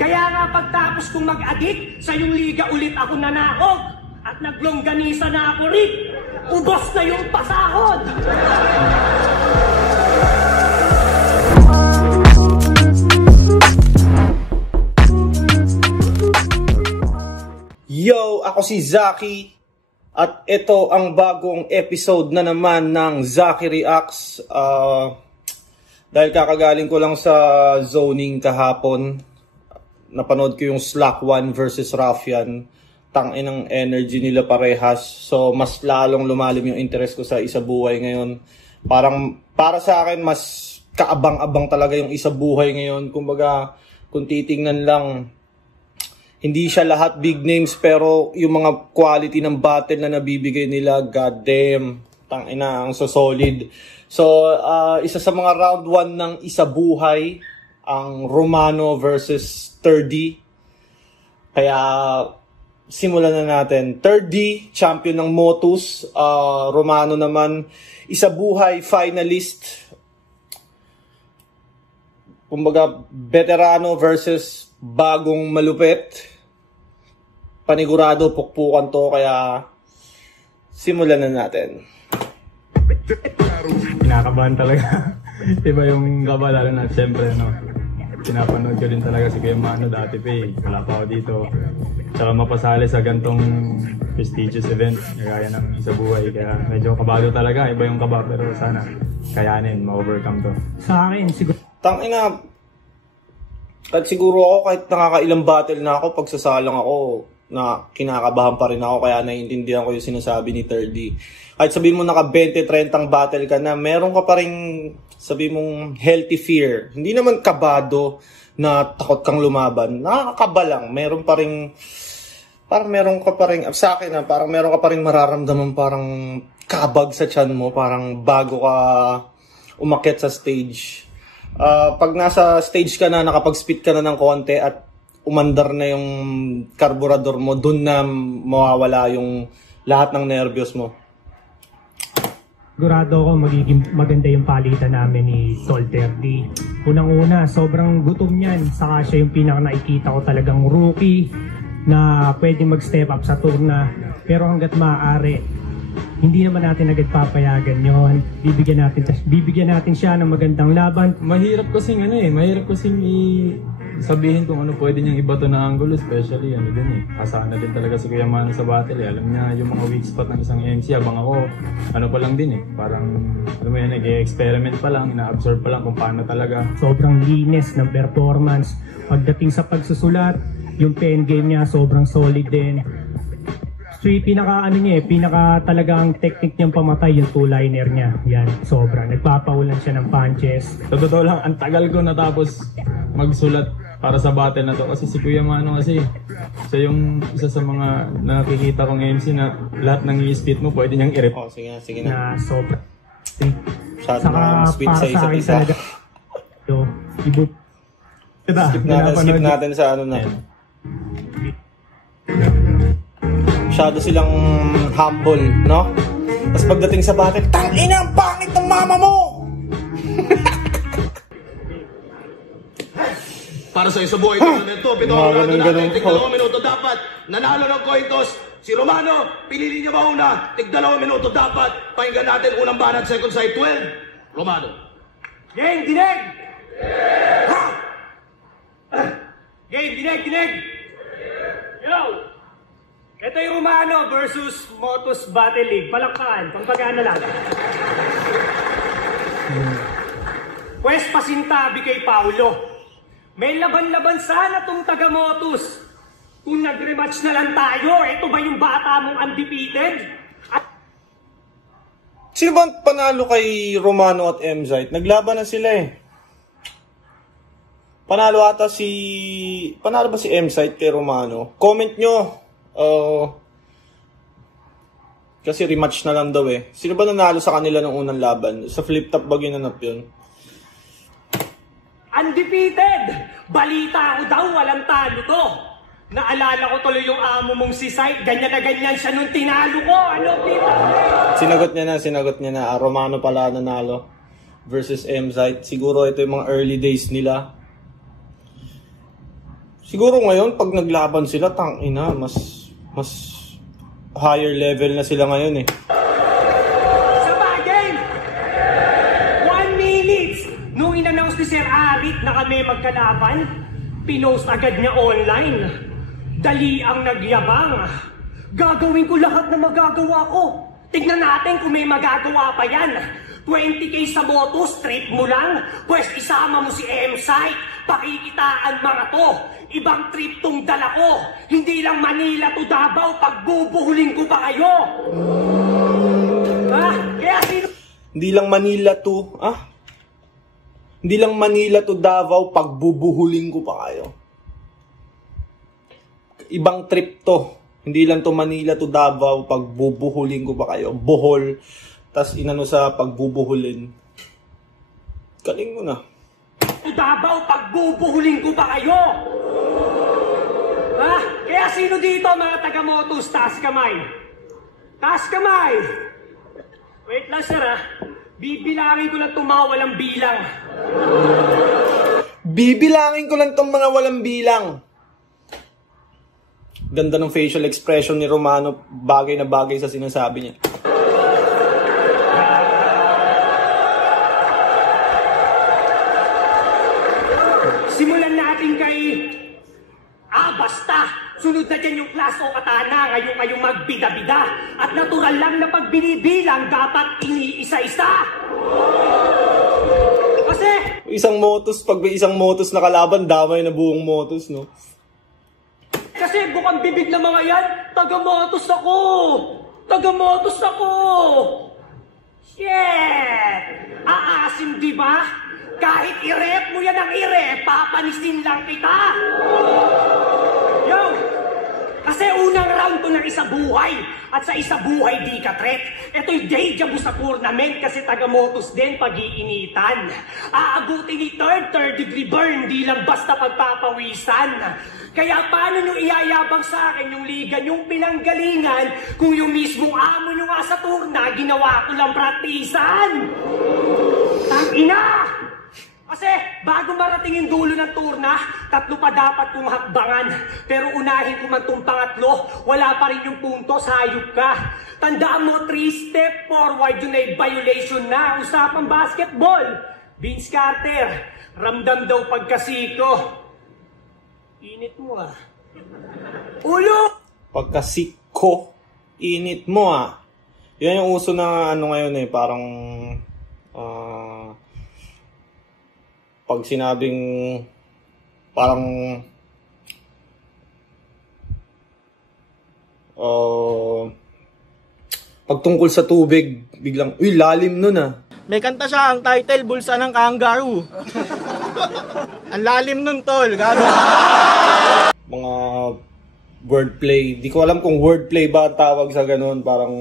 Kaya nga pagtapos kong mag-addict, sa yung liga ulit ako nanakog. At naglongganisa na ako rin. Ubos na yung pasahod. Yo, ako si Zaki. At ito ang bagong episode na naman ng Zaki Reacts. Dahil kakagaling ko lang sa zoning kahapon, napanood ko yung Slack 1 versus Ruffian. Tangin ang energy nila parehas. So mas lalong lumalim yung interest ko sa Isa Buhay ngayon. Parang para sa akin mas kaabang-abang talaga yung Isa Buhay ngayon. Kumbaga kung titingnan lang, hindi siya lahat big names, pero yung mga quality ng battle na nabibigay nila, goddamn, tangina, ang so solid. So, isa sa mga round 1 ng Isa Buhay, ang Romano versus 3D. Kaya, simulan na natin. 3D, champion ng Motus. Romano naman, Isa Buhay, finalist. Kumbaga, veterano versus bagong malupit. Panigurado, pukpukan to, kaya simulan na natin. Kinakabahan talaga. Iba yung kaba, lalo na siyempre, pinapanood ko rin talaga si Kuya Mano dati pa eh. Wala pa ako dito. Tsaka mapasali sa gantong prestigious event, gaya ng Isa Buhay. Kaya medyo kabado talaga, iba yung kaba, pero sana kayanin, ma-overcome to. Sa akin, siguro. Tangina, at siguro ako kahit nakakailang battle na ako, pagsasalang ako, na kinakabahan pa rin ako, kaya naiintindihan ko yung sinasabi ni 3D. Kahit sabihin mo naka 20-30 parang ka na, meron ka pa rin, sabihin mong healthy fear. Hindi naman kabado na takot kang lumaban. Nakakaba lang. Meron pa rin, parang meron ka pa rin, sa akin na, parang meron ka pa rin mararamdaman parang kabag sa tiyan mo, parang bago ka umakyat sa stage. Pag nasa stage ka na, nakapag-spit ka na ng konti at umandar na yung karburador mo, dun na mawawala yung lahat ng nervyos mo. Sigurado ako magiging maganda yung palitan namin ni Tol 3D. Unang-una, sobrang gutom niyan. Saka siya yung pinaka nakikita ko talagang rookie na pwede mag-step up sa turna. Pero hanggat maaari, hindi naman natin agad papayagan yon. Bibigyan natin siya ng magandang laban. Mahirap kasing mahirap kasing sabihin kung ano pwede niyang ibato na angulo, especially kasana din talaga si Kuya Mano sa battle eh. Alam niya yung mga weak spot ng isang MC, abang ako, pa lang din parang, alam mo yan, experiment pa lang, ina-absorb pa lang kung paano talaga. Sobrang linis ng performance. Pagdating sa pagsusulat, yung pen game niya sobrang solid din. So, pinaka talagang technique niyang pamatay, yung two-liner niya. Yan, sobra. Nagpapaulan siya ng punches. Sa totoo lang, ang tagal ko natapos magsulat para sa battle na to. Kasi si Kuya Mano kasi, siya yung isa sa mga nakikita kong MC na lahat ng i-spit mo, pwede niyang i-rip. Oh, sige na. Na sobra. Masyado na spit sa isa't isa. Skip natin sa ano na. Masyado silang humble, no? Tapos pagdating sa battle, tangina, ang pangit ng mama mo! Para sa Isa Buhay tournament to, pinoorado natin, tig 2 minuto dapat, nanalo ng coin toss, si Romano, pinili niya mauna, tig 2 minuto dapat, pakinggan natin unang banat, second side, 12, Romano. Game, dinig! Ha! Game, dinig! Yo! Ito yung Romano versus Motus Battle League. Palakpakan, pangpagaan na lang. Pwes pasintabi kay Paulo. May laban-laban sana tong taga-Motus. Kung nag-rematch na lang tayo, ito ba yung bata mong undefeated? Sino ba panalo kay Romano at Mzite? Naglaban na sila eh. Panalo ba si Mzite kay Romano? Comment nyo. Kasi rematch na lang daw eh. Sino ba nanalo sa kanila ng unang laban? Sa flip top ba ginanap yun? Undefeated! Balita ko daw, walang talo to. Naalala ko tuloy yung amo mong si Sai. Ganyan na ganyan siya nung tinalo ko. Ano, Peter? Sinagot niya na. Romano pala nanalo versus Mzite. Siguro ito yung mga early days nila. Siguro ngayon, pag naglaban sila, tangina, mas higher level na sila ngayon eh. Sa bagay, 1 minute, nung in-announce ni Sir Arik na kami magkalaban, pinost agad niya online. Dali ang nagyabang. Gagawin ko lahat na magagawa ko. Tignan natin kung may magagawa pa yan. 20K sa moto, straight mo lang. Pwes isama mo si M-Site. Pakikitaan mga to. Ibang trip tong dala ko. Hindi lang Manila to Davao. Pagbubuhulin ko pa kayo. Kaya sino... Hindi lang Manila to Davao. Pagbubuhulin ko pa kayo. Ibang trip to. Hindi lang to Manila to Davao. Pagbubuhulin ko pa kayo. Bohol. Tas inano sa pagbubuhulin. Galing mo na. Davao, pagbubuhulin ko pa kayo! Kaya sino dito mga taga-motos? Taas kamay! Taas kamay! Wait lang sir Bibilangin ko lang itong mga walang bilang. Bibilangin ko lang itong mga walang bilang. Ganda ng facial expression ni Romano. Bagay na bagay sa sinasabi niya. Simulan natin kay... basta! Sunod na dyan yung class o katana. Ngayon kayong magbida-bida. At natural lang na pag binibilang, dapat iniisa-isa. Kasi... Pag may isang motos na kalaban, damay na buong motos, no? Kasi bukang bibig na mga yan, taga-motos ako! Taga-motos ako! Shit! Aasim, di ba? Kahit i-rep mo yan ang i-rep, papanisin lang kita! Yo! Kasi unang round ko ng isa buhay, at sa isa buhay di ka threat. Ito'y deja vu sa tournament kasi taga-motos din pag-iinitan. Aabutin ni third degree burn, di lang basta pagpapawisan. Kaya paano nyo iyayabang sa akin yung liga nyong pinanggalingan kung yung mismong amo nyo nga sa turna, ginawa ko lang praktisan? Tangina! Kasi bago marating yung dulo ng turna, 3 pa dapat kong hakbangan. Pero unahin ko man itong pangatlo, wala pa rin yung punto, hayop ka. Tandaan mo, 3 step forward, yun ay violation na. Usapang basketball. Vince Carter, ramdam daw pagkasiko. Init mo Ulo! Pagkasiko, init mo Yan yung uso na ano ngayon parang... pag sinabing parang pagtungkol sa tubig, biglang, uy, lalim nun May kanta siya, ang title, Bulsa ng Kangaroo. Ang lalim nun, tol. Mga wordplay. Di ko alam kung wordplay ba ang tawag sa ganun. Parang...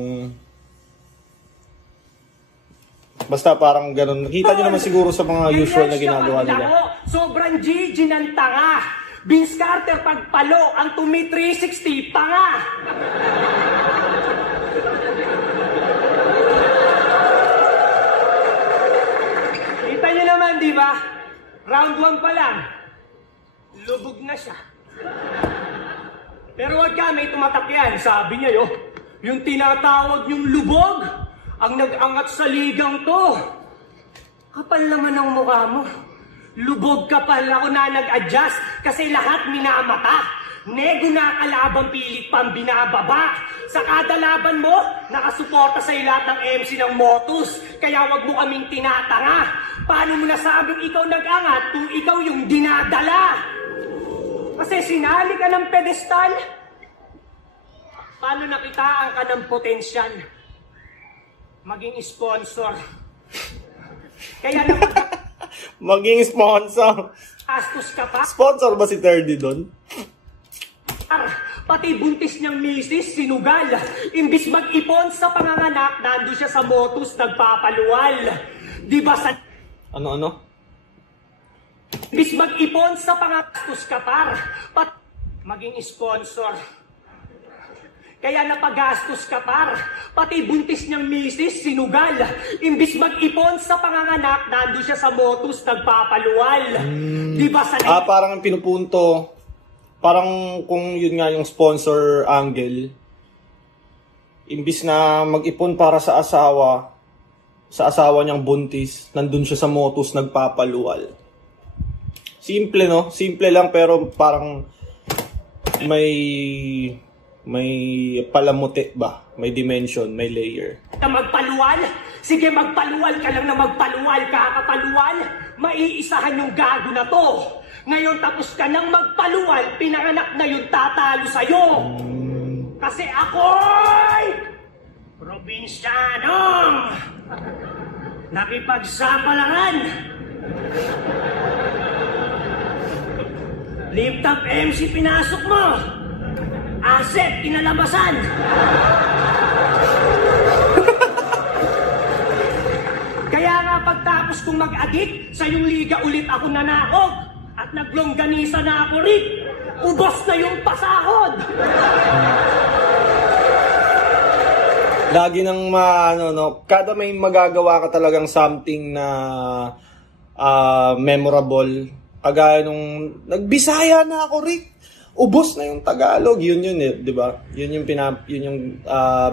Basta parang ganun. Nakita nyo naman siguro sa mga usual na ginagawa nila. Sobrang Gigi ng tanga. Vince Carter pagpalo, ang tumi 360 tanga. Kita nyo naman, di ba? Round 1 pa lang. Lubog na siya. Pero wag ka, may tumatakyan. Sabi niya, yung tinatawag yung lubog, ang nag-angat sa ligang to. Kapal naman ang mukha mo. Lubog kapal ako na nag-adjust kasi lahat minamata. Nego na kalabang pilit pang binababa. Sa kada laban mo, nakasuporta sa lahat ng MC ng Motus. Kaya wag mo kaming tinatanga. Paano mo nasabing ikaw nag-angat kung ikaw yung dinadala? Kasi sinali ka ng pedestal. Paano nakitaan ka ng potensyal? Maging sponsor. Kaya naman... Maging sponsor. Astos ka pa? Sponsor ba si Terdy doon? Pati buntis niyang misis, sinugal. Imbis mag-ipon sa panganganak, nando siya sa Motus, nagpapaluwal. Di ba sa... Ano? Imbis mag-ipon sa pangastos ka par. Maging sponsor. Kaya napagastos ka par. Pati buntis niyang misis, sinugal. Imbis mag-ipon sa panganganak, nando siya sa Motus, nagpapaluwal. Di ba sa... Parang ang pinupunto, parang kung yun nga yung sponsor angle, imbis na mag-ipon para sa asawa niyang buntis, nandun siya sa Motus nagpapaluwal. Simple, no? Simple lang, pero parang may palamuti ba? May dimension, may layer. Magpaluwal? Sige, magpaluwal ka lang na magpaluwal, kakapaluwal. Maiisahan yung gago na to. Ngayon tapos ka nang magpaluwal, pinanganak na yung tatalo sa'yo. Kasi ako'y probinsyanong nakipagsapalaran. Lift up MC pinasok mo. Asset kinalabasan. Kaya nga pagtapos kong mag-addict, sa yung liga ulit ako nanakot. At naglongganisa na ako rin. Ubos na yung pasahod. Lagi nang kada may magagawa ka talagang something na memorable. Kagaya nung nagbisaya na ako, Rick. Ubos na yung Tagalog. Yun eh, 'di ba? Yun yung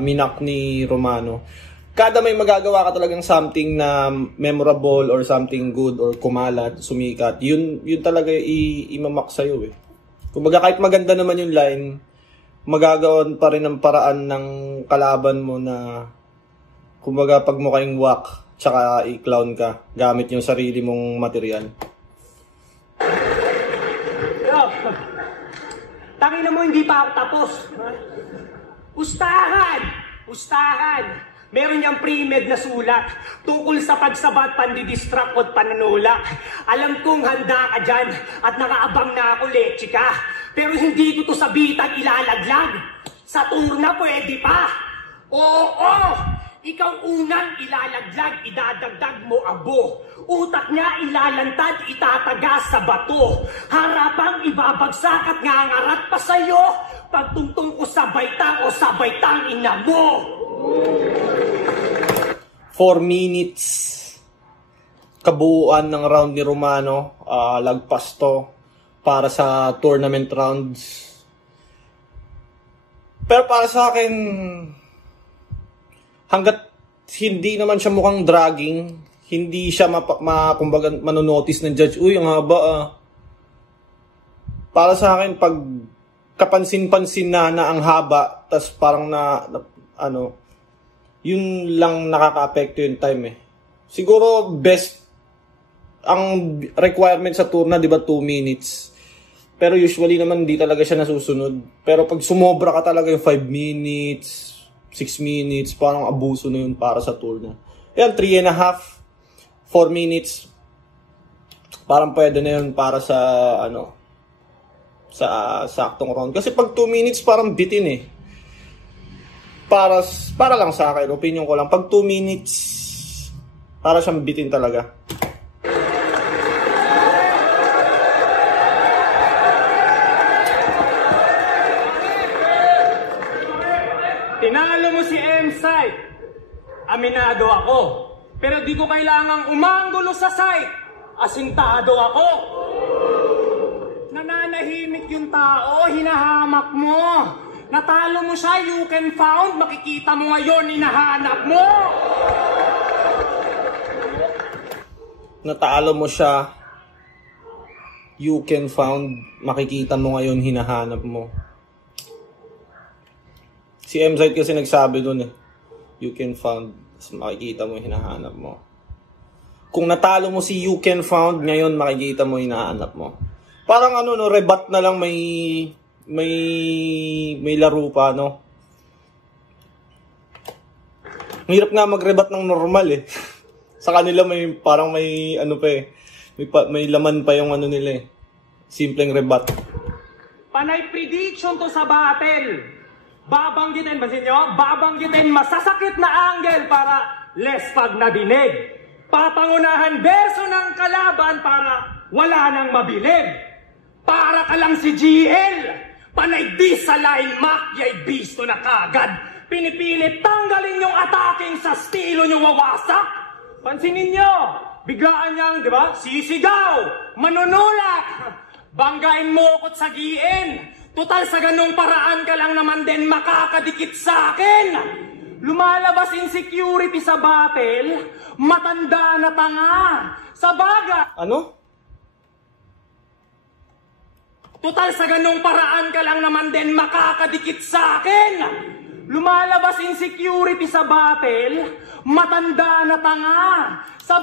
minak ni Romano. Kada may magagawa ka talagang something na memorable or something good or kumalat, sumikat, yun talaga imamak sa'yo eh. Kumbaga kahit maganda naman yung line, magagawan pa rin ng paraan ng kalaban mo na kumbaga pag mukhang wak, tsaka i-clown ka gamit yung sarili mong material. Tangina mo, hindi pa ako tapos. Pustahan! Meron niyang pre-med na sulat tungkol sa pagsabat, pandidistract at panunulak. Alam kong handa ka dyan at nakaabang na ako, leche ka. Pero hindi ko to sa bitag ilalaglag. Sa turna pwede pa. Oo! Ikaw unang ilalaglag, idadagdag mo abo. Utak niya ilalantad, itataga sa bato. Harapang ibabagsak at ngangarat pa sa'yo. Pagtungtong ko sa baitang o sa baitang ina mo. 4 minutes kabuuan ng round ni Romano. Lagpas to para sa tournament rounds. Pero para sa akin, hanggat hindi naman siya mukhang dragging, hindi siya kumbaga manonotice ng judge, uy, ang haba Para sa akin, pag kapansin-pansin na ang haba, tas parang yun lang nakaka-apekto yung time eh. Siguro best ang requirement sa tour na, 'di ba, 2 minutes. Pero usually naman hindi talaga siya nasusunod. Pero pag sumobra ka talaga yung 5 minutes, 6 minutes, parang abuso na yun para sa tour na. Yan, 3.5, 4 minutes. Parang pwede na yun para sa sa saktong round. Kasi pag 2 minutes parang bitin eh. Para lang sa akin, opinion ko lang. Pag 2 minutes, para siyang bitin talaga. Tinalo mo si M-Site. Aminado ako. Pero di ko kailangang umanggulo sa site. Asintado ako. Nananahimik yung tao, hinahamak mo. Natalo mo siya, you can found. Makikita mo ngayon, hinahanap mo. Natalo mo siya, you can found. Makikita mo ngayon, hinahanap mo. Si M-Site kasi nagsabi dun eh. You can found. Makikita mo, hinahanap mo. Kung natalo mo si you can found, ngayon makikita mo, hinahanap mo. Parang rebat na lang may laro pa, no? Hirap nga mag-rebat ng normal eh. Sa kanila parang may laman pa yung nila eh. Simpleng rebat. Panay prediction to sa battle. Babanggitin, pansin nyo? Babanggitin masasakit na angle para less pag nadinig. Papangunahan beso ng kalaban para wala nang mabilib. Para ka lang si GL. Panay di sa line mark, yay bisto na kagad. Pinipilit tanggalin yung attacking sa stilo nyo wawasak. Pansinin nyo, biglaan niyang, di ba, sisigaw, manunulak. Banggain mo ko't sagiin. Tutal sa ganung paraan ka lang naman din makakadikit sa akin. Lumalabas insecurity sa battle, matanda na tanga. Sa bagay. Ano? Tutal sa ganung paraan ka lang naman din makakadikit sa akin. Lumalabas insecurity sa battle, matanda na tanga. Sa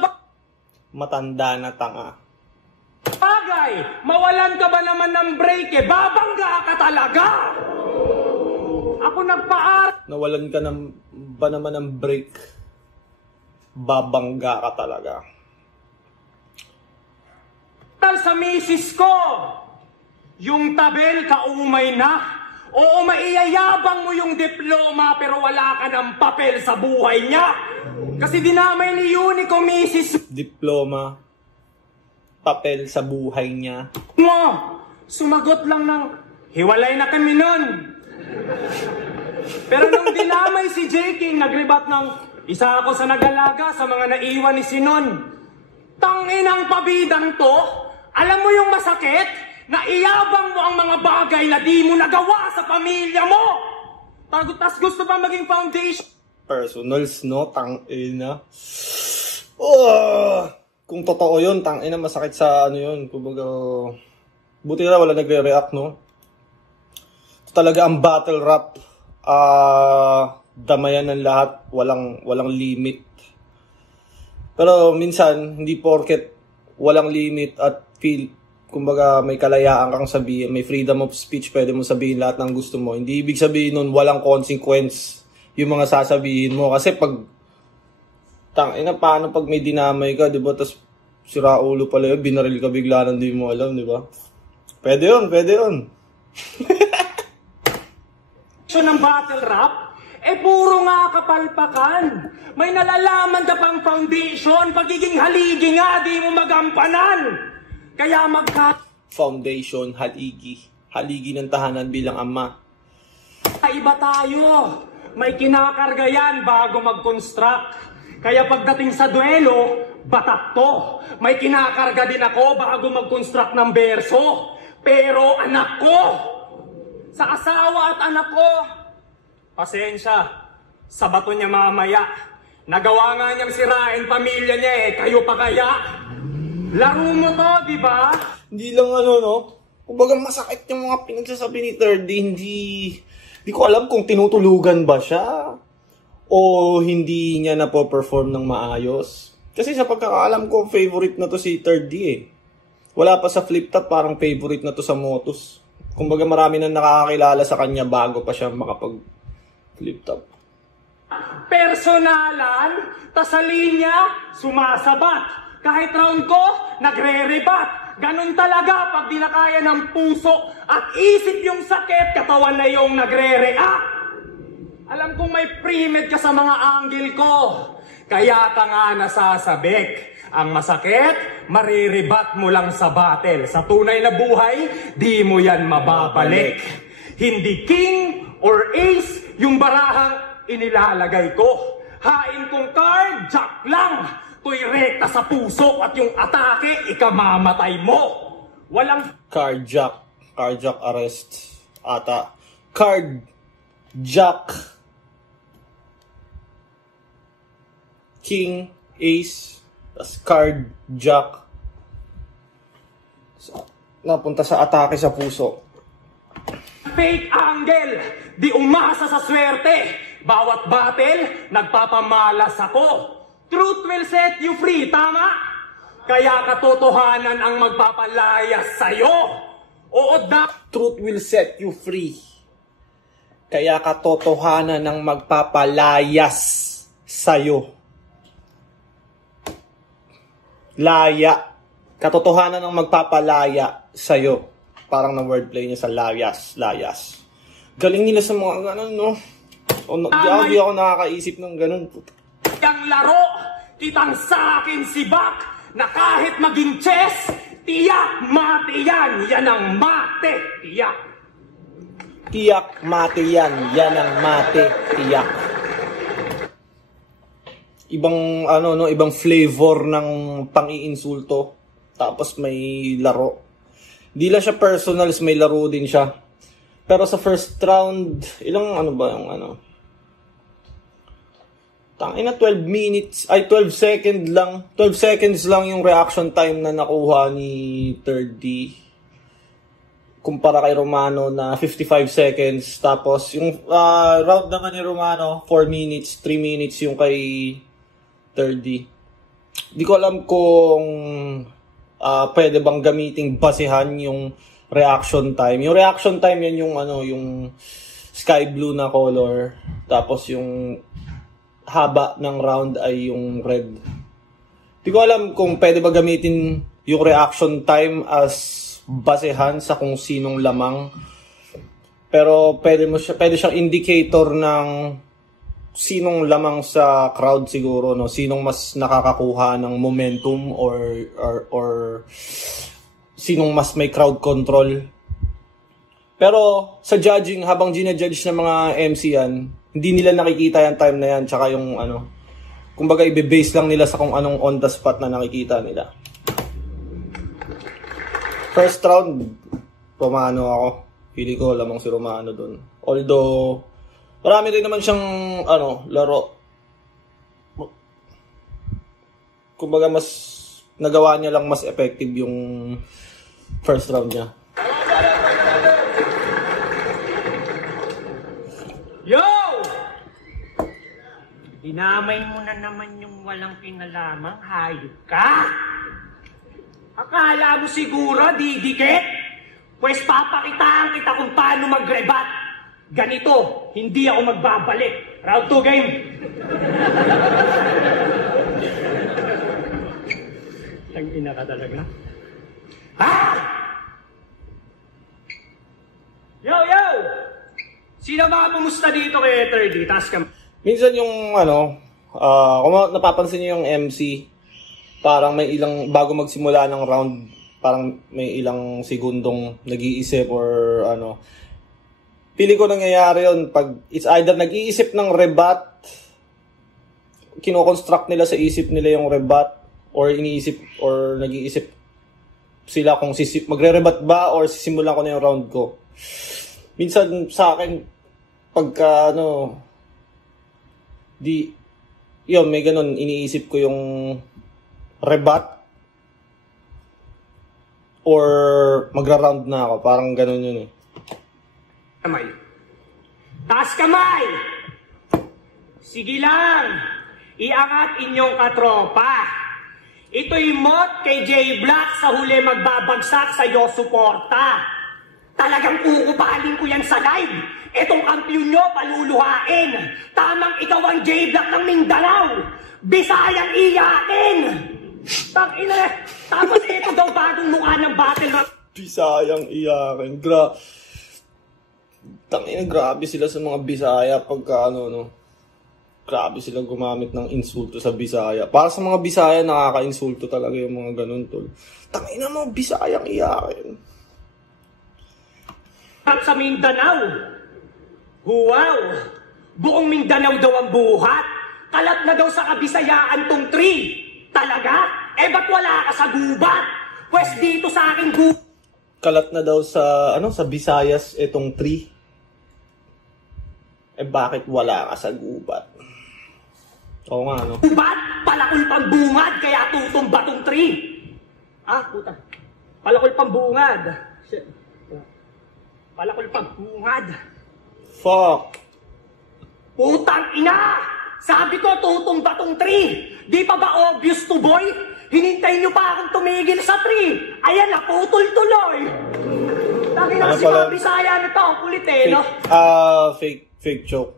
Matanda na tanga. bagay, mawalan ka ba naman ng break babangga ka talaga. Ako Nawalan ka ba naman ng break? Babangga ka talaga. Sa misis ko, yung tabel kaumay na. Oo, maiyayabang mo yung diploma pero wala ka ng papel sa buhay niya. Kasi dinamay ni Unico misis Diploma, papel sa buhay niya. mo. Sumagot lang ng, hiwalay na kami nun. Pero nung dinamay si J. King, nagribat ng, isa ako sa nag-alaga sa mga naiwan ni Sinon. Tanginang pabidang to, alam mo yung masakit? Naiyabang mo ang mga bagay na di mo nagawa sa pamilya mo. Tas gusto pa maging foundation. Personals, no? Tangina. Oh! Kung totoo yun, tangina, masakit sa ano yun. Kumbaga, buti na wala nagre-react, no? Talaga ang battle rap, damayan ng lahat, walang limit. Pero minsan, hindi porket walang limit at kumbaga may kalayaan kang sabihin, may freedom of speech, pwede mo sabihin lahat ng gusto mo. Hindi ibig sabihin nun walang consequence yung mga sasabihin mo. Kasi pag, paano pag may dinamay ka, di ba? Tapos sira ulo pala yun, binaril ka bigla nang di mo alam, di ba? Pwede yun, pwede yun. Ng battle rap, puro nga kapalpakan. May nalalaman ka pang foundation, pagiging haligi nga, di mo magampanan. Kaya Foundation, haligi. Haligi ng tahanan bilang ama. Iba tayo. May kinakarga yan bago mag-construct. Kaya pagdating sa duelo, batak to. May kinakarga din ako bago mag-construct ng berso. Pero anak ko, sa asawa at anak ko, pasensya, sa bato niya mamaya. Nagawa nga niyang sirain pamilya niya kayo pa kaya? Laro mo to, di ba? Hindi lang ano, no? Kumbaga masakit yung mga pinagsasabi ni 3rd. Hindi ko alam kung tinutulugan ba siya o hindi niya na-perform ng maayos. Kasi sa pagkakaalam ko, favorite na to si 3rd Wala pa sa flip top, parang favorite na to sa Motus. Kumbaga marami na nakakakilala sa kanya bago pa siya makapag flip top. Personalan, tas sa linya, sumasabat. Kahit round ko, nagre-rebat. Ganun talaga pag di na kaya ng puso at isip yung sakit, katawan na yung nagre-react. Alam kong may pre-med ka sa mga angle ko. Kaya ka nga nasasabik. Ang masakit, mariribat mo lang sa battle. Sa tunay na buhay, di mo yan mababalik. Hindi king or ace yung barahang inilalagay ko. Hain kong card, jack lang. To'y rekta sa puso at yung atake, ikamamatay mo. Walang Carjack arrest ata. Carjack. King, ace, tas carjack. Napunta sa atake sa puso. fake angle, di umasa sa swerte. Bawat battle, nagpapamalas ako. Truth will set you free, tama? Kaya katotohanan ang magpapalayas sa'yo. Truth will set you free. Kaya katotohanan ang magpapalayas sa'yo. Laya. Katotohanan ang magpapalaya sa'yo. Parang na wordplay niya sa layas. Galing nila sa mga ganun, no? Hindi ako nakakaisip ng ganun. Yang laro, kitang sa akin si Bak, na kahit maging chess, tiyak, mate yan. Yan ang mate, tiyak. Tiyak, mate yan. Yan ang mate, tiyak. Ibang, ibang flavor ng pang-iinsulto. Tapos may laro. Di lang siya personals, may laro din siya. Pero sa first round, ilang ano ba yung ano? Tangina 12 seconds lang yung reaction time na nakuha ni Third D. Kumpara kay Romano na 55 seconds. Tapos yung round naman ni Romano, 4 minutes, 3 minutes yung kay Third D. Di ko alam kung pwede bang gamiting basehan yung reaction time. Yung reaction time yan yung ano, yung sky blue na color. Tapos yung haba ng round ay yung red. Di ko alam kung pwede ba gamitin yung reaction time as basehan sa kung sinong lamang. Pero pwede siyang indicator ng sinong lamang sa crowd siguro, no? Sinong mas nakakakuha ng momentum or sinong mas may crowd control. Pero sa judging, habang ginajudge ng mga MC yan, hindi nila nakikita yung time na yan, tsaka yung ano, kumbaga ibe-base lang nila sa kung anong on the spot na nakikita nila. First round, Romano ako. Pili ko lamang si Romano dun. Although, marami rin naman siyang ano, laro. Kumbaga mas nagawa niya lang mas effective yung first round niya. Yo! Dinamay mo na naman yung walang pinalamang hayop ka. Akala mo siguro didikit? Pues papakitaan kita kung paano mag-rebat. Ganito, hindi ako magbabalik. Round 2 game. Ang ina ka talaga. Ha? Yo! Sino mga pumusta dito kay 30? Taas ka. Minsan yung ano, kung napapansin niyo yung MC, parang may ilang, bago magsimula ng round, parang may ilang segundong nag-iisip or ano. Pili ko nangyayari yun pag it's either nag-iisip ng rebat, kino-construct nila sa isip nila yung rebat, or iniisip or nag-iisip sila kung magre-rebat ba or sisimulan ko na yung round ko. Minsan sa akin, pagka ano, yun, may ganun, iniisip ko yung rebat or magra-round na ako. Parang ganun yun eh. Kamay. Taas kamay! Sige lang! Iangat inyong katropa. Ito'y mot kay J Black sa huli magbabagsak sa'yo suporta. Talagang kukubalin ko yan sa live. Etong kampiyon nyo, paluluhain. Tamang ikaw ang J Black ng Mindanao. Bisayang iyakin. Tangina, tapos ito daw bagong mukha ng battle rap. Bisayang iyakin. Tangina, grabe sila sa mga Bisaya pagka ano, no. Grabe sila gumamit ng insulto sa Bisaya. Para sa mga Bisaya, nakaka-insulto talaga yung mga ganun, tol. Tangina mo, Bisayang iyakin. At sa Mindanao. Wow! Buong Mindanao daw ang buhat. Kalat na daw sa Kabisayaan tong tree. Talaga? Eh ba't wala ka sa gubat? Pwes dito sa aking Kalat na daw sa, sa Visayas itong tree. Eh bakit wala ka sa gubat? Oo nga, no? Gubat? Palakol pang bungad, kaya tutumba tong tree. Ah, puta. Palakol pang bungad. Shit. Palakol pang bungad. Fuck. Putang ina! Sabi ko, tutumba tong tree. Di pa ba obvious to boy? Hinintay nyo pa akong tumigil sa tree. Ayan na, putol tuloy. Tangin na si mga Bisaya na to. Kulit eh, no? Fake joke.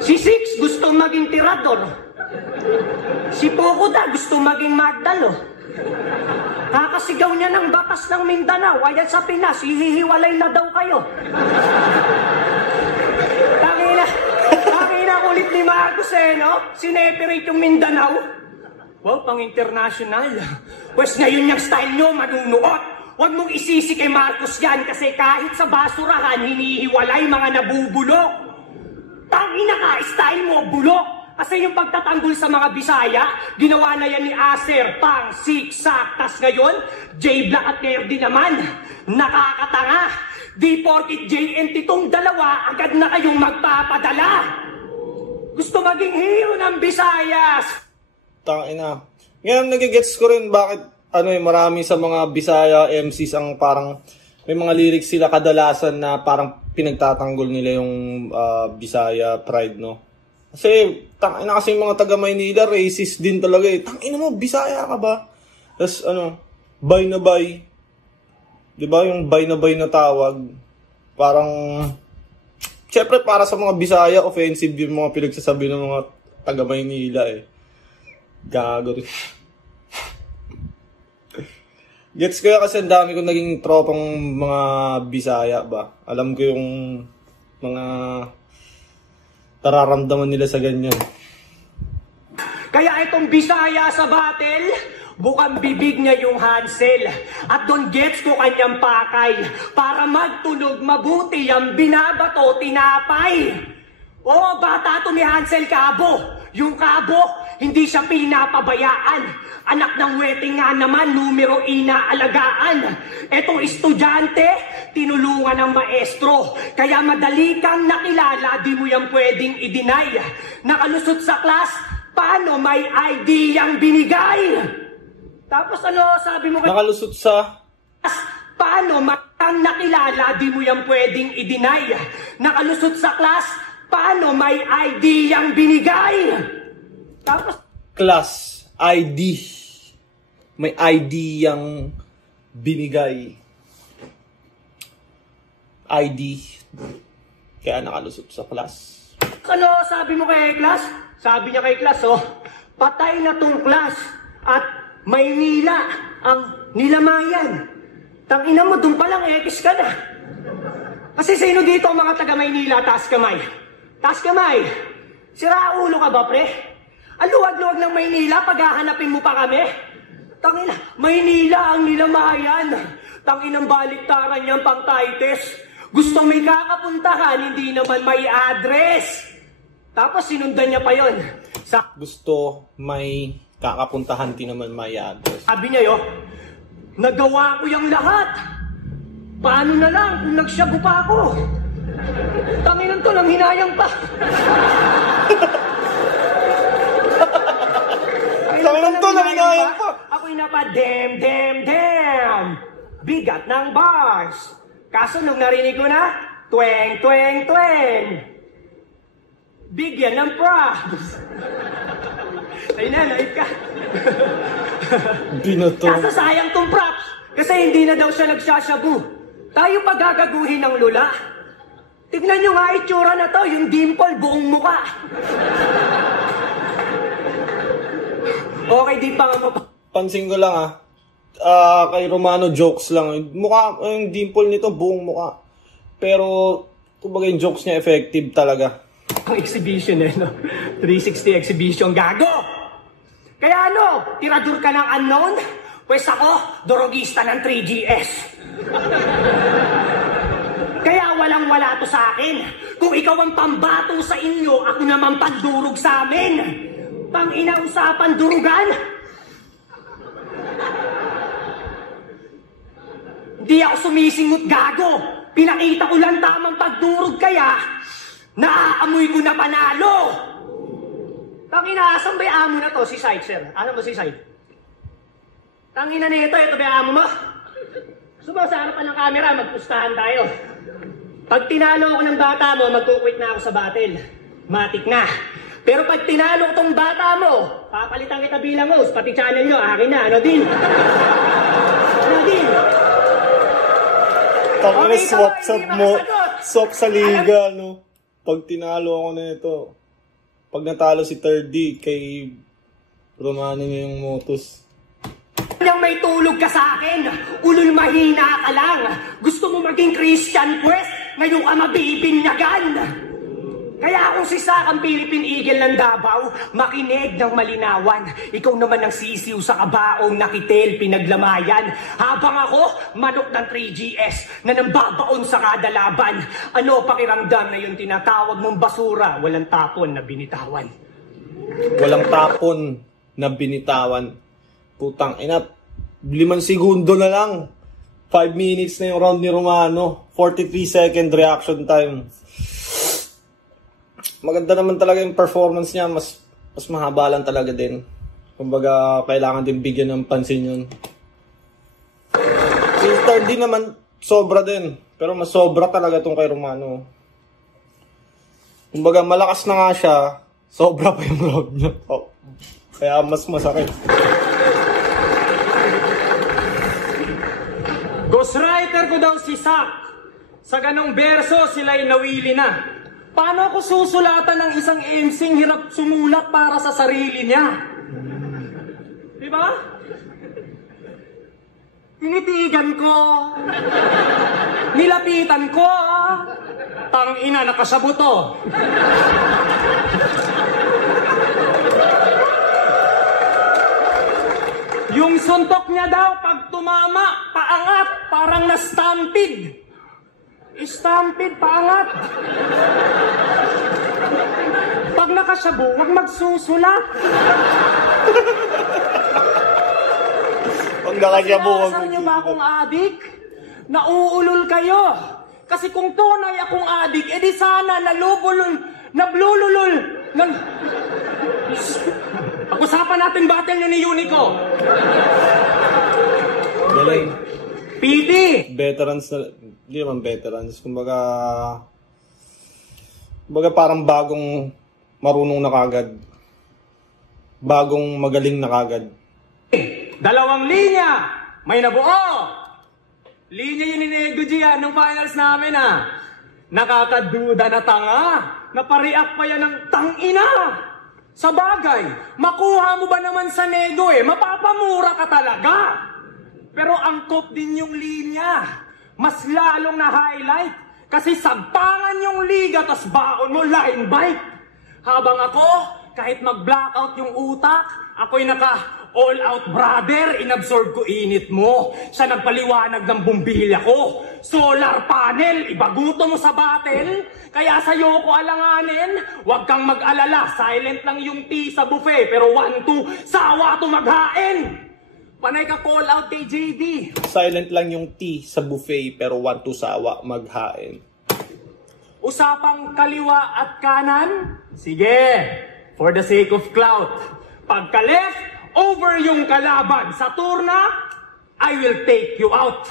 Si Six gusto maging tirador. Si Pukuda gusto maging Magdalo. Kakasigaw niya ng batas ng Mindanao. Ayan sa Pinas, hihiwalay na daw kayo. Tangina kulit ni Marcos eh, no? Sineperate yung Mindanao. Wow, pang international. Pues ngayon yung style nyo, manunuot. Huwag mong isisi kay Marcos yan kasi kahit sa basurahan, hinihiwalay mga nabubulok. Tangina ka, style mo, bulok. Kasi yung pagtatanggol sa mga Bisaya, ginawa na yan ni Acer, Pang, Siksak, tas ngayon, J-Black at Nerdy naman. Nakakatanga. Di porkit JNT tong dalawa, agad na kayong magpapadala. Gusto maging hero ng Visayas. Tangina. Ngayon nagigets ko rin bakit marami sa mga Bisaya MCs ang parang may mga lyrics sila kadalasan na parang pinagtatanggol nila yung Bisaya pride, no? Kasi tangina kasi yung mga taga Maynila racist din talaga eh. Tangina mo, Bisaya ka ba? Tapos bay na bay. 'Di ba yung bay na tawag? Parang syempre para sa mga Bisaya offensive yung mga pinagsasabi ng mga taga Maynila eh. Gago rin. Gets ko kasi ang dami kong naging tropang mga Bisaya ba. Alam ko yung mga nararamdaman nila sa ganyan. Kaya itong Bisaya sa battle, bukang bibig niya yung Hansel. At doon gets ko kanyang pakay. Para magtunog mabuti ang binabato tinapay. Oo, bata to ni Hansel Cabo. Yung Cabo, hindi siya pinapabayaan. Anak ng weting nga naman, numero inaalagaan. Etong estudyante, tinulungan ng maestro. Kaya madali kang nakilala, di mo yan pwedeng i-deny. Nakalusot sa class, paano may ID ang binigay? Tapos sabi mo? Nakalusot sa... Paano kang nakilala, di mo yan pwedeng i-deny. Nakalusot sa class, paano may ID ang binigay? Tapos... Class. ID. May ID yang binigay. ID. Kaya nakalusot sa class. Sabi mo kay class? Sabi niya kay class, patay na tong class at Maynila ang nilamayan. Tangina mo, dun palang X ka na. Kasi sino dito ang mga taga Maynila? Taas kamay. Taas kamay. Sira ulo ka ba, pre? Ang luwag-luwag ng Maynila, paghahanapin mo pa kami? Tangina, Maynila ang nilamayan. Tanginang baliktaran niyang pang-tites. Gusto may kakapuntahan, hindi naman may address. Tapos sinundan niya pa yon. Gusto may kakapuntahan, di naman may address. Sabi niya nagawa ko yung lahat. Paano na lang kung nagsyago pa ako? Tanginan to, nang hinayang pa. Tanginan to, nang hinayang pa. Ako'y dem. Bigat ng bars. Kaso nung narinig ko na, tweng. Bigyan ng props. Ay na, naib ka. Kaso sayang tong props. Kasi hindi na daw siya nagsasyabu. Tayo pagagaguhin ng lula. Tignan nyo nga itsura na to, yung dimple, buong muka. Okay, di pa nga Pansin ko lang kay Romano jokes lang. Mukha, yung dimple nito, buong muka. Pero, kumbaga yung jokes niya effective talaga. Ang exhibition no? 360 exhibition, gago! Kaya tirador ka ng unknown? Pwes ako, dorogista ng 3GS. Kaya walang-wala to sa akin. Kung ikaw ang pambato sa inyo, ako naman pandurog sa amin. Pang-inausapan durugan? Di ako sumisingot, gago. Pinakita ko lang tamang pagdurog kaya naaamoy ko na panalo. Tangina, asan ba yung amo na to? Si Side, sir. Ano mo si Side? Tangina na ito ba yung amo mo? Gusto mo sa harapan ng camera, magpustahan tayo. Pag tinalo ako ng bata mo, magkukwit na ako sa battle. Matik na. Pero pag tinalo ko tong bata mo, papalitan kita bilang host, pati channel nyo, akin na, ano din? Ano din? Tangina, swap sa liga, no? Pag tinalo ako na ito, pag natalo si 3D, kay Romano niya yung motos. Yang may tulog ka sa akin, uloy mahina ka lang. Gusto mo maging Christian Quest, ngayon ka mabibinyagan. Kaya kung si Sak ang Philippine Eagle ng Davao, makinig ng malinawan. Ikaw naman ang sisiw sa kabaong nakitel pinaglamayan. Habang ako, manok ng 3GS na nambabaon sa kada laban. Ano pakiramdam na yung tinatawag mong basura, walang tapon na binitawan? Walang tapon na binitawan. Putang ina, 5 segundo na lang. 5 minutes na yung round ni Romano. 43-second reaction time. Maganda naman talaga yung performance niya. Mas mahaba lang talaga din. Kumbaga, kailangan din bigyan ng pansin yun. Si third D naman, sobra din. Pero mas sobra talaga tong kay Romano. Kumbaga, malakas na nga siya. Sobra pa yung round niya. Oh. Kaya mas masakit. Ghostwriter ko daw si Sak. Sa ganong berso, sila'y nawili na. Paano ako susulatan ng isang MC'ng hirap sumulat para sa sarili niya? Diba? Tinitigan ko. Nilapitan ko. Tangina, nakasabuto. Yung suntok niya daw, pag tumama, paangat, parang na-stampede. Stampede, paangat. Pag nakasabu, huwag magsusulat. Pag nakasabu, huwag Inaasahan niyo ba akong adik? Nauulol kayo. Kasi kung tunay akong adik, edi sana nablululol. Pag-usapan natin battle nyo ni Unico. Galing. PD! Veterans na, hindi naman veterans. Kumbaga parang bagong marunong na kagad. Bagong magaling na kagad. 2 linya! May nabuo! Linya yun ni Nego G nung finals namin Nakakaduda na tanga. Napareact pa yan ng tangina. Sa bagay, makuha mo ba naman sa Nego mapapamura ka talaga. Pero angkop din yung linya. Mas lalong na highlight. Kasi sagpangan yung liga tas baon mo line bite. Habang ako, kahit mag-blackout yung utak, ako'y all out brother, inabsorb ko init mo. Siya nagpaliwanag ng bumbilya ko. Solar panel, ibaguto mo sa battle. Kaya sa'yo ko alanganin, huwag kang mag-alala. Silent lang yung tea sa buffet, pero 1-2, sawa to maghain. Panay ka call out kay JD. Silent lang yung tea sa buffet, pero 1-2 sawa maghain. Usapang kaliwa at kanan? Sige, for the sake of clout. Pagka left, over yung kalaban sa turna, I will take you out.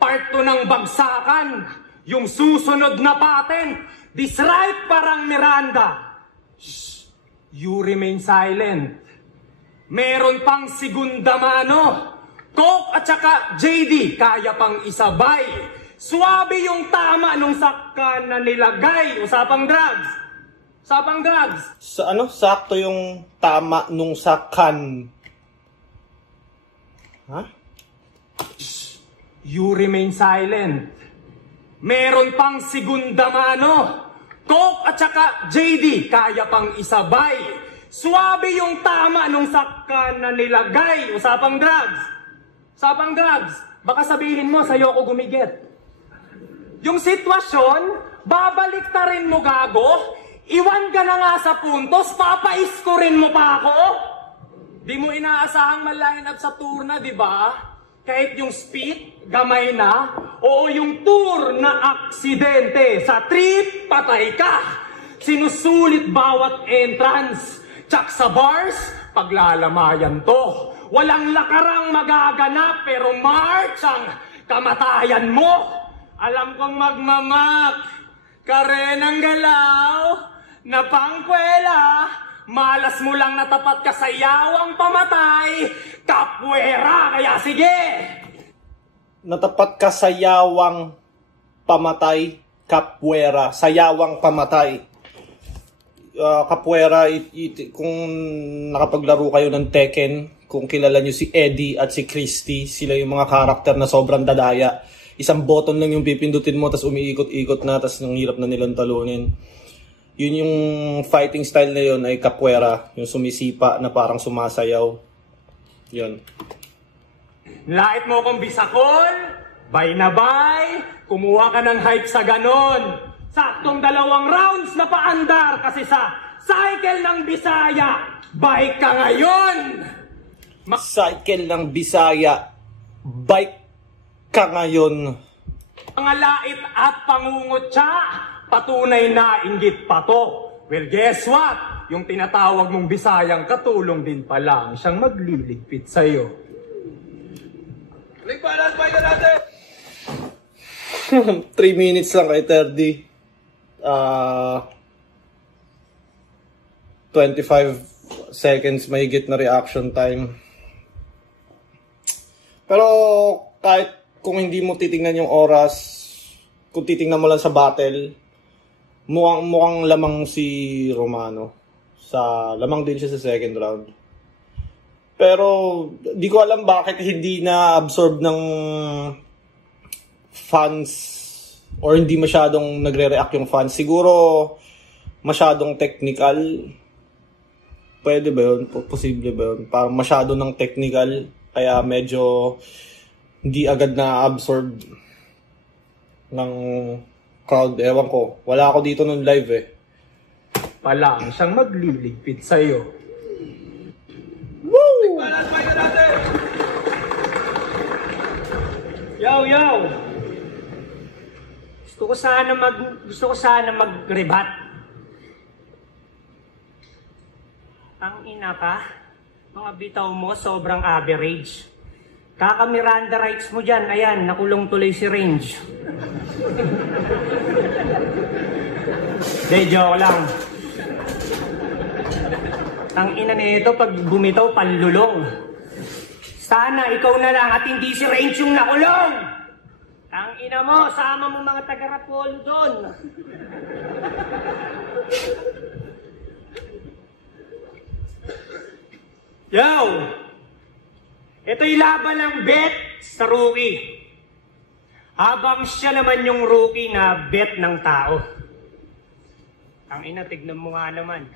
Part 2 ng bagsakan, yung susunod na patent, this right parang Miranda. Shh, you remain silent. Meron pang segunda mano. Coke at saka JD, kaya pang isabay. Swabe yung tama nung sakkan na nilagay. Usapang drugs. Usapang drugs. Sa sakto yung tama nung sakan. Ha? Shh, you remain silent. Meron pang segunda mano. Coke at saka JD, kaya pang isabay. Swabe yung tama nung sakkan na nilagay. Usapang drugs. Usapang drugs. Baka sabihin mo, sa'yo ko gumigit. Yung sitwasyon, babalik ta rin mo gago. Iwan ka na nga sa puntos, papaiskorin mo pa ako. Di mo inaasahang ma-line up sa turna, di ba? Kahit yung speed, gamay na. Oo, yung tour na aksidente. Sa trip, patay ka. Sinusulit bawat entrance. Tsak sa bars, paglalamayan to. Walang lakarang magaganap, pero March ang kamatayan mo. Alam kong magmamak. Kare ng galaw, na pangkwela. Malas mo lang natapat ka sa yawang pamatay. Kapwera, kaya sige. Natapat ka sa yawang pamatay, kapwera. Sa yawang pamatay. Kapwera, kung nakapaglaro kayo ng Tekken, kung kilala nyo si Eddie at si Christy, sila yung mga karakter na sobrang dadaya. Isang button lang yung pipindutin mo, tas umiikot-ikot na, tas ang hirap na nilang talunin. Yun yung fighting style na yun ay capoeira, yung sumisipa na parang sumasayaw. Yun. Lait mo kong bisakol, bay na bay, kumuha ka ng hype sa ganon. Saktong 2 rounds na paandar kasi sa Cycle ng Bisaya, bike ka ngayon! Cycle ng Bisaya, bike ka ngayon. Mga lait at pangungutya, patunay na inggit pa to. Well, guess what? Yung tinatawag mong Bisayang katulong din pala ang siyang magliligpit sa'yo. Ligpalas, bike natin! 3 minutes lang kay Terdy. 25 seconds mahigit na reaction time. Pero kahit kung hindi mo titingnan yung oras, kung titingnan mo lang sa battle, mukhang lamang si Romano. Lamang din siya sa second round. Pero di ko alam bakit hindi na-absorb ng fans or hindi masyadong nagre-react yung fans. Siguro masyadong technical. Pwede ba yun? Posible ba yun? Parang masyado ng technical, kaya medyo hindi agad na-absorb ng crowd. Ewan ko. Wala ako dito nung live eh. Palang siyang magliligpit sa'yo. Woo! Ligpalas, bike natin! Yo! Gusto ko sana mag-rebat. Ang ina ka, mga bitaw mo sobrang average. Kaka-Miranda rights mo dyan, ayan, nakulong tuloy si Range. Hindi, joke lang. Ang ina nito, pag bumitaw, panlulong. Sana ikaw na lang at hindi si Range yung nakulong. Ang ina mo, sama mo mga taga-Rapolo doon. Yo! Ito'y laban ng bet sa rookie. Habang siya naman yung rookie na bet ng tao. Ang ina, tignan mo nga naman.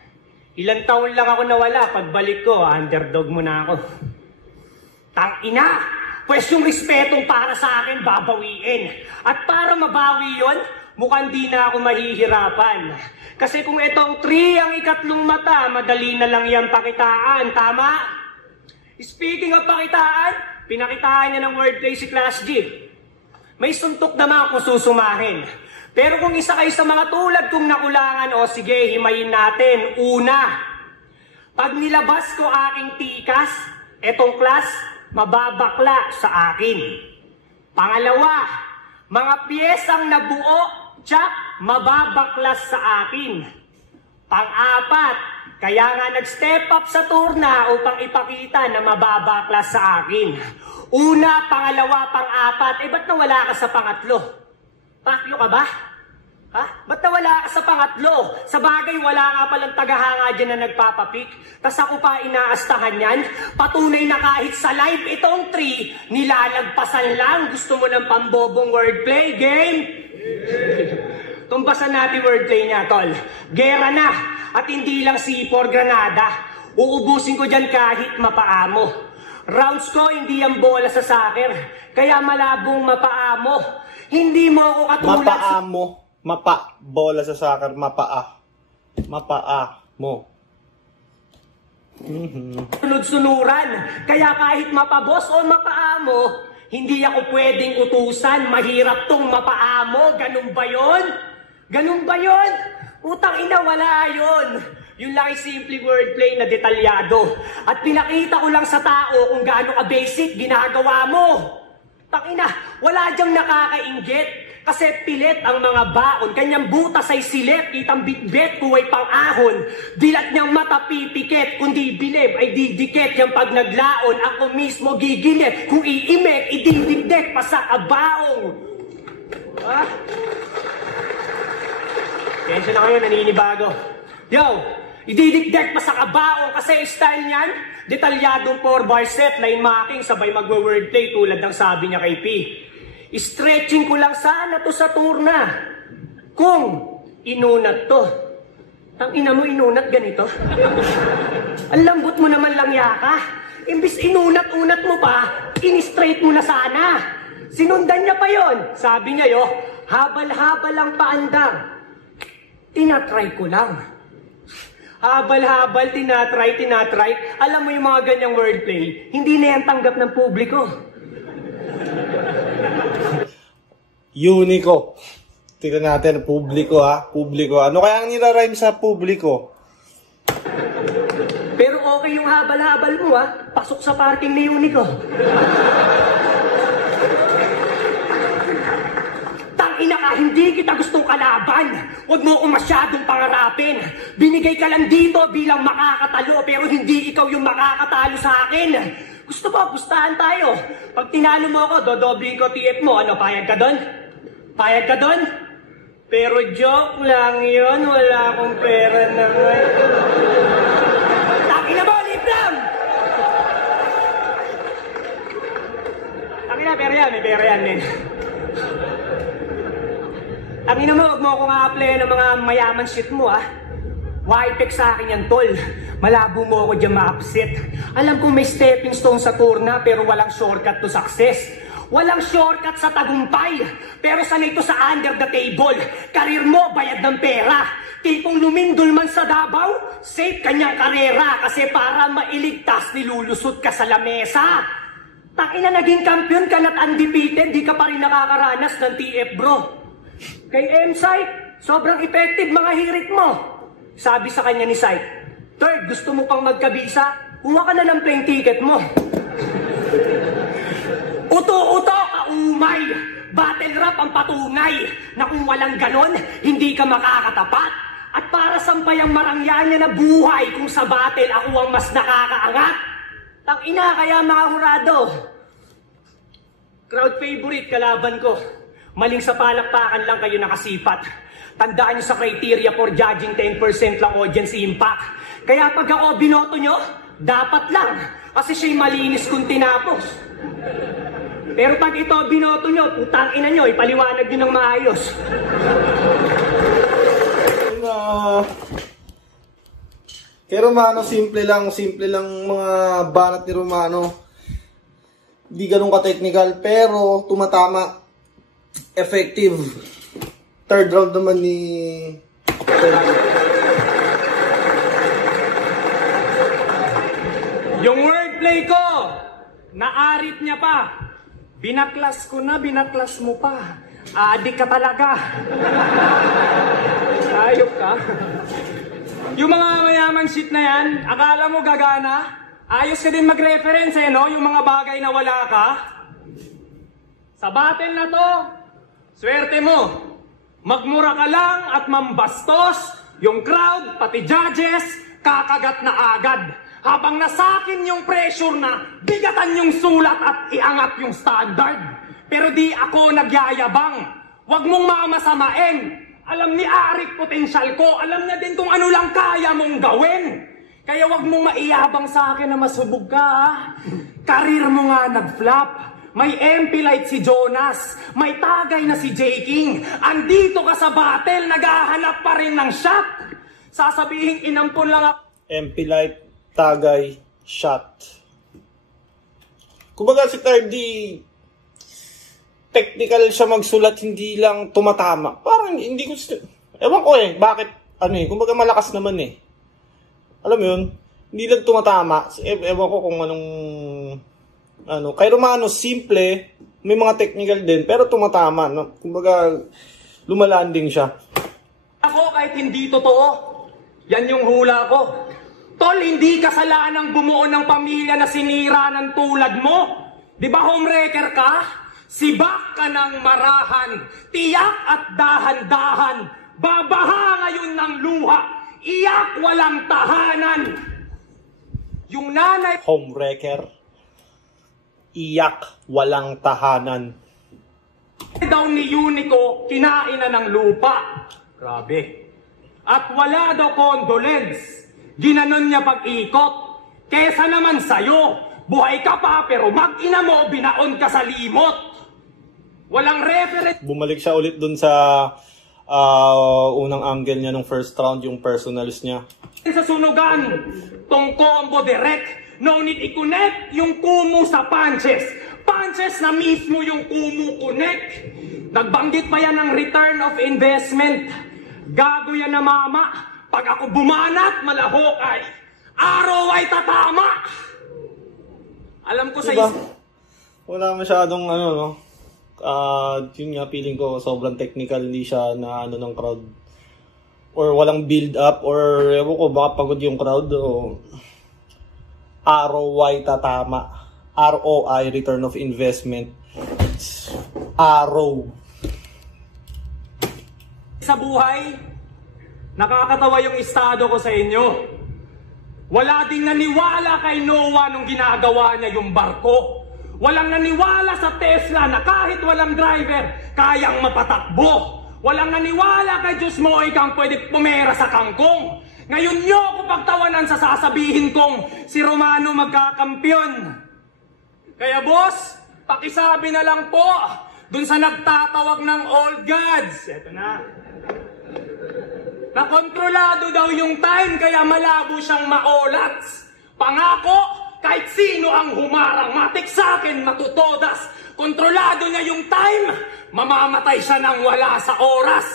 Ilang taon lang ako nawala, pagbalik ko, underdog mo na ako. Tang ina! Pwes yung respetong para sa akin, babawiin. At para mabawi yon, mukhang di na ako mahihirapan. Kasi kung itong 3 ang ikatlong mata, madali na lang yan pakitaan, tama? Speaking of pakitaan, pinakitaan niya ng wordplay si Class G. May suntok naman kung susumahin. Pero kung isa kayo sa mga tulad kong nakulangan, o sige, himayin natin. Una, pag nilabas ko aking tikas, etong class, mababakla sa akin. Pangalawa, mga piyesang nabuo, tsak, mababaklas sa akin. Pang-apat, kaya nga nag-step up sa turna upang ipakita na mababaklas sa akin. Una, pangalawa, pang-apat, ba't nawala ka sa pangatlo? Pakyo ka ba? Ha? Ba't nawala ka sa pangatlo? Sa bagay, wala nga palang tagahanga dyan na nagpapapik. Tas ako pa inaastahan yan. Patunay na kahit sa live itong 3, nilalagpasan lang. Gusto mo ng pambobong wordplay? Game? Tumbasan natin wordplay niya, tol. Gera na. At hindi lang C4 granada. Uubusin ko dyan kahit mapaamo. Rounds ko, hindi ang bola sa soccer. Kaya malabong mapaamo. Hindi mo ako katulad... Mapaamo. Bola sa soccer, mapaa mo. Sunod-sunuran. Kaya kahit mapabos o mapaamo, hindi ako pwedeng utusan. Mahirap tong mapaamo. Ganun ba yun? Ganun ba yun? Utang ina, wala yun. Yung lang simple wordplay na detalyado. At pinakita ko lang sa tao kung gaano ka-basic ginagawa mo. Tangina, wala dyang nakakainggit. Kasi pilit ang mga baon, kanyang butas ay silip, kitang bitbit, kuway pang-ahon. Dilat niyang mata pipikit, kundi bilib ay didikit. Yang pag naglaon, ako mismo gigilip. Kung iimek, ididikdik pa sa kabaong. Ha? Kensya na kayo, naninibago. Yo, ididikdik pa sa kabaong kasi style niyan, detalyadong 4-bar set, line marking, sabay magwa-wordplay tulad ng sabi niya kay P. Stretching ko lang sana to sa turna. Kung inunat to. Ang ina mo inunat ganito? Ang lambot mo naman lang yaka. Imbis inunat-unat mo pa, in-straight mo na sana. Sinundan niya pa yon. Sabi niya yo, habal-habal ang paandar. Tinatry ko lang. Habal-habal, tinatry. Alam mo yung mga ganyang wordplay, hindi na yan tanggap ng publiko. Unico. Tignan natin, publiko ha. Publiko. Ano kaya ang nirarhyme sa publiko? Pero okay yung habal-habal mo ha. Pasok sa parking ni Unico. Tangina ka, hindi kita gustong kalaban. Huwag mo akong masyadong pangarapin. Binigay ka lang dito bilang makakatalo, pero hindi ikaw yung makakatalo sa akin. Gusto mo, pustahan tayo. Pag tinalo mo ako, dodobling ko TF mo. Ano, payag ka doon? Payag ka doon? Pero joke lang yun. Wala akong pera naman. Tangina mo, Libram! Tangina, pera yan. May pera yan din. Tangina mo, huwag mo akong a-apply ng mga mayaman shit mo, ah. Wipek sa akin yan, tol. Malabo mo ako dyan ma-upset. Alam kong may stepping stone sa turna, pero walang shortcut to success. Walang shortcut sa tagumpay, pero sanay ito sa under the table. Karir mo, bayad ng pera. Tipong lumindol man sa Davao, safe kanyang karera. Kasi para mailigtas, nilulusot ka sa lamesa. Takina, naging kampiyon ka na't undefeated, di ka pa rin nakakaranas ng TF, bro. Kay M-Site, sobrang effective mga hirit mo. Sabi sa kanya ni Site, "Third, gusto mo pang magkabisa? Kuha ka na ng plane ticket mo." Uto-uto ka umay. Battle rap ang patungay na kung walang ganon, hindi ka makakatapat. At para sampayang marangya niya na buhay kung sa battle ako ang mas nakakaangat. Tangina, kaya mga hurado. Crowd favorite kalaban ko. Maling sa palakpakan lang kayo nakasipat. Tandaan nyo sa criteria for judging 10% lang audience impact. Kaya pag ako binoto nyo, dapat lang. Kasi siya'y malinis kung tinapos. Pero pag ito binoto nyo, putang ina nyo, ipaliwanag nyo ng maayos. Kay Romano, simple lang mga banat ni Romano. Di ganun ka-technical, pero tumatama. Effective. Third round naman ni Yung wordplay ko, naarit niya pa. Binaklas ko na, binaklas mo pa. Adik ka talaga. Ayok ka. Yung mga mayaman shit na yan, akala mo gagana? Ayos ka din mag-reference no? Yung mga bagay na wala ka. Sa battle na to, swerte mo. Magmura ka lang at mambastos. Yung crowd, pati judges, kakagat na agad. Habang nasakin yung pressure na, bigatan yung sulat at iangat yung standard. Pero di ako nagyayabang. Huwag mong mamasamain. Alam ni Arik potensyal ko. Alam niya din kung ano lang kaya mong gawin. Kaya huwag mong maiyabang sa akin na masubog ka. Karir mo nga nag-flop. May MP Light si Jonas. May tagay na si J. King. Andito ka sa battle, naghahanap pa rin ng shot. Sasabihin inampun lang ako. MP Light, tagay, shot. Kumbaga si Tardy, technical siya magsulat, hindi lang tumatama. Parang hindi ko, ewan ko bakit, kumbaga malakas naman Alam mo yun, hindi lang tumatama. Ewan ko kung anong, kay Romano, simple, may mga technical din, pero tumatama. No? Kumbaga, lumalanding siya. Ako kahit hindi totoo, yan yung hula ko. Tol, hindi kasalanang bumuo ng pamilya na sinira ng tulad mo. Di ba homewrecker ka? Sibak ka ng marahan, tiyak at dahan-dahan. Babaha ngayon ng luha, iyak walang tahanan. Yung nanay... Homewrecker, iyak walang tahanan. Daw ni Unico, kinain na ng lupa. Grabe. At wala daw condolence. Ginanon niya pag-ikot. Kesa naman sa'yo, buhay ka pa pero mag-ina mo, binaon ka sa limot. Walang reference. Bumalik siya ulit dun sa unang angle niya nung first round, yung personals niya. Sa sunugan, tong combo direct. No need i-connect yung kumu sa punches. Punches na mismo yung kumu connect. Nagbanggit pa yan ng return of investment. Gago yan na mama. Pag ako bumanat, malahokay. Araw ay tatama. Alam ko sa diba? Wala masyadong ano, no? Yun nga, feeling ko sobrang technical, hindi siya na ano ng crowd. Or walang build up, or ewan ko, baka pagod yung crowd, o ROI tatama. ROI, return of investment. Arrow. Sa buhay, nakakatawa yung estado ko sa inyo. Wala ding naniwala kay Noah nung ginagawa niya yung barko. Walang naniwala sa Tesla na kahit walang driver, kayang mapatakbo. Walang naniwala kay Diyos mo kang pwede pumera sa kangkong. Ngayon nyo ko pagtawanan sa sasabihin kong si Romano magkakampyon. Kaya boss, pakisabi na lang po dun sa nagtatawag ng old gods. Eto na. Nakontrolado daw yung time kaya malabo siyang maolat. Pangako, kahit sino ang humarang matik sa akin matutodas. Kontrolado niya yung time, mamamatay siya nang wala sa oras.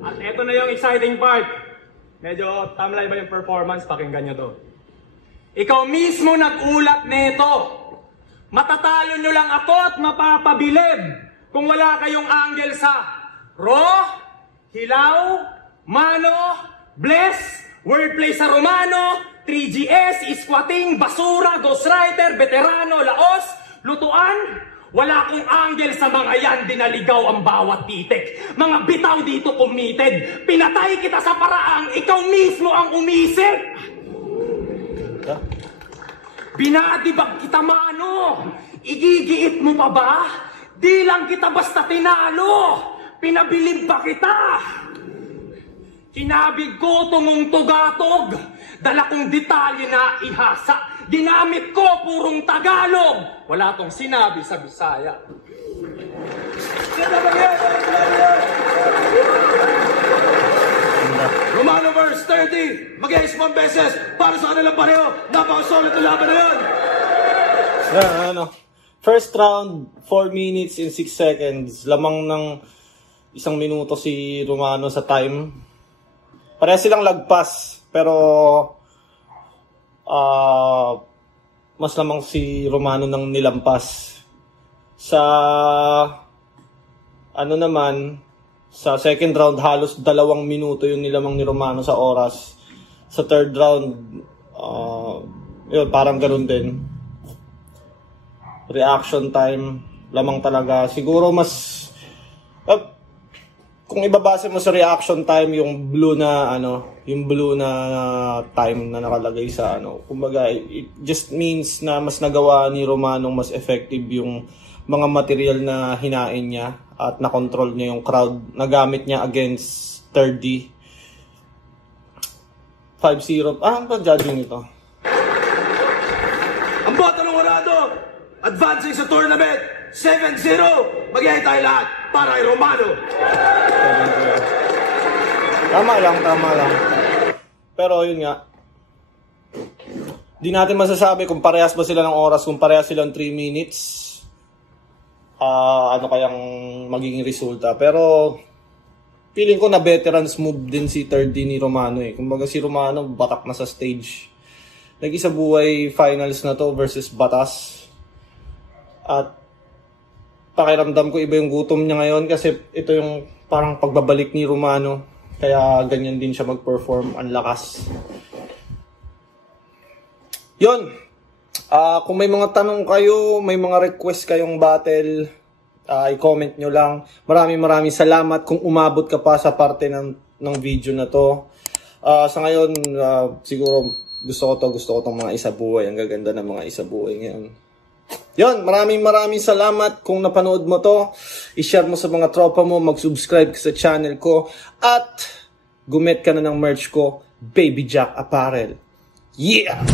At eto na yung exciting part. Medyo tamlay ba yung performance? Pakinggan nyo to. Ikaw mismo nag-ulat nito. Matatalo nyo lang ako at mapapabilib kung wala kayong angle sa raw, hilaw, mano, bless, wordplay sa Romano, 3GS, squatting, basura, ghostwriter, veterano, laos, lutuan. Wala kong angle sa mga yan, dinaligaw ang bawat titik. Mga bitaw dito committed. Pinatay kita sa paraang ikaw mismo ang umisip. Binadibag kita mano. Igigiit mo pa ba? Di lang kita basta tinalo. Pinabilib ba kita? Kinabig ko tungong tugatog, dala kong detalye na ihasa. Ginamit ko purong Tagalog. Wala tong sinabi sa Bisaya. Romano verse 30, mag-expand beses para sa kanilang pareho. Napaka-solid na laban na yun. Ano, first round, 4 minutes and 6 seconds. Lamang ng 1 minuto si Romano sa time. Pareha silang lagpas, pero mas lamang si Romano nang nilampas. Sa ano naman, sa second round halos 2 minuto yung nilamang ni Romano sa oras. Sa third round, yun, parang ganoon din. Reaction time, lamang talaga. Siguro mas kung ibabase mo sa reaction time yung blue na time na nakalagay sa kumbaga it just means na mas nagawa ni Romano mas effective yung mga material na hinain niya at na-control niya yung crowd na gamit niya against 3D. 5-0. Ang pag-judging ito? Ang bota ng Warado, advancing sa tournament, 7-0. Mag-ihay tayo lahat para kay Romano. Tama lang. Pero yun nga, di natin masasabi kung parehas ba sila ng oras, kung parehas silang 3 minutes, ano kayang magiging resulta. Pero feeling ko na veterans move din si 3D ni Romano eh. Kumbaga si Romano batak na sa stage. Nag-isa buhay finals na to versus Batas. At pakiramdam ko iba yung gutom niya ngayon kasi ito yung parang pagbabalik ni Romano. Kaya ganyan din siya mag-perform. Ang lakas. Yun. Kung may mga tanong kayo, may mga request kayong battle, i-comment nyo lang. Maraming salamat kung umabot ka pa sa parte ng video na to. Sa ngayon, siguro gusto ko tong mga isabuhay. Ang gaganda ng mga isabuhay ngayon. Yun, maraming salamat kung napanood mo to. I-share mo sa mga tropa mo, mag-subscribe ka sa channel ko, at gumet ka na ng merch ko, Baby Jack Apparel. Yeah!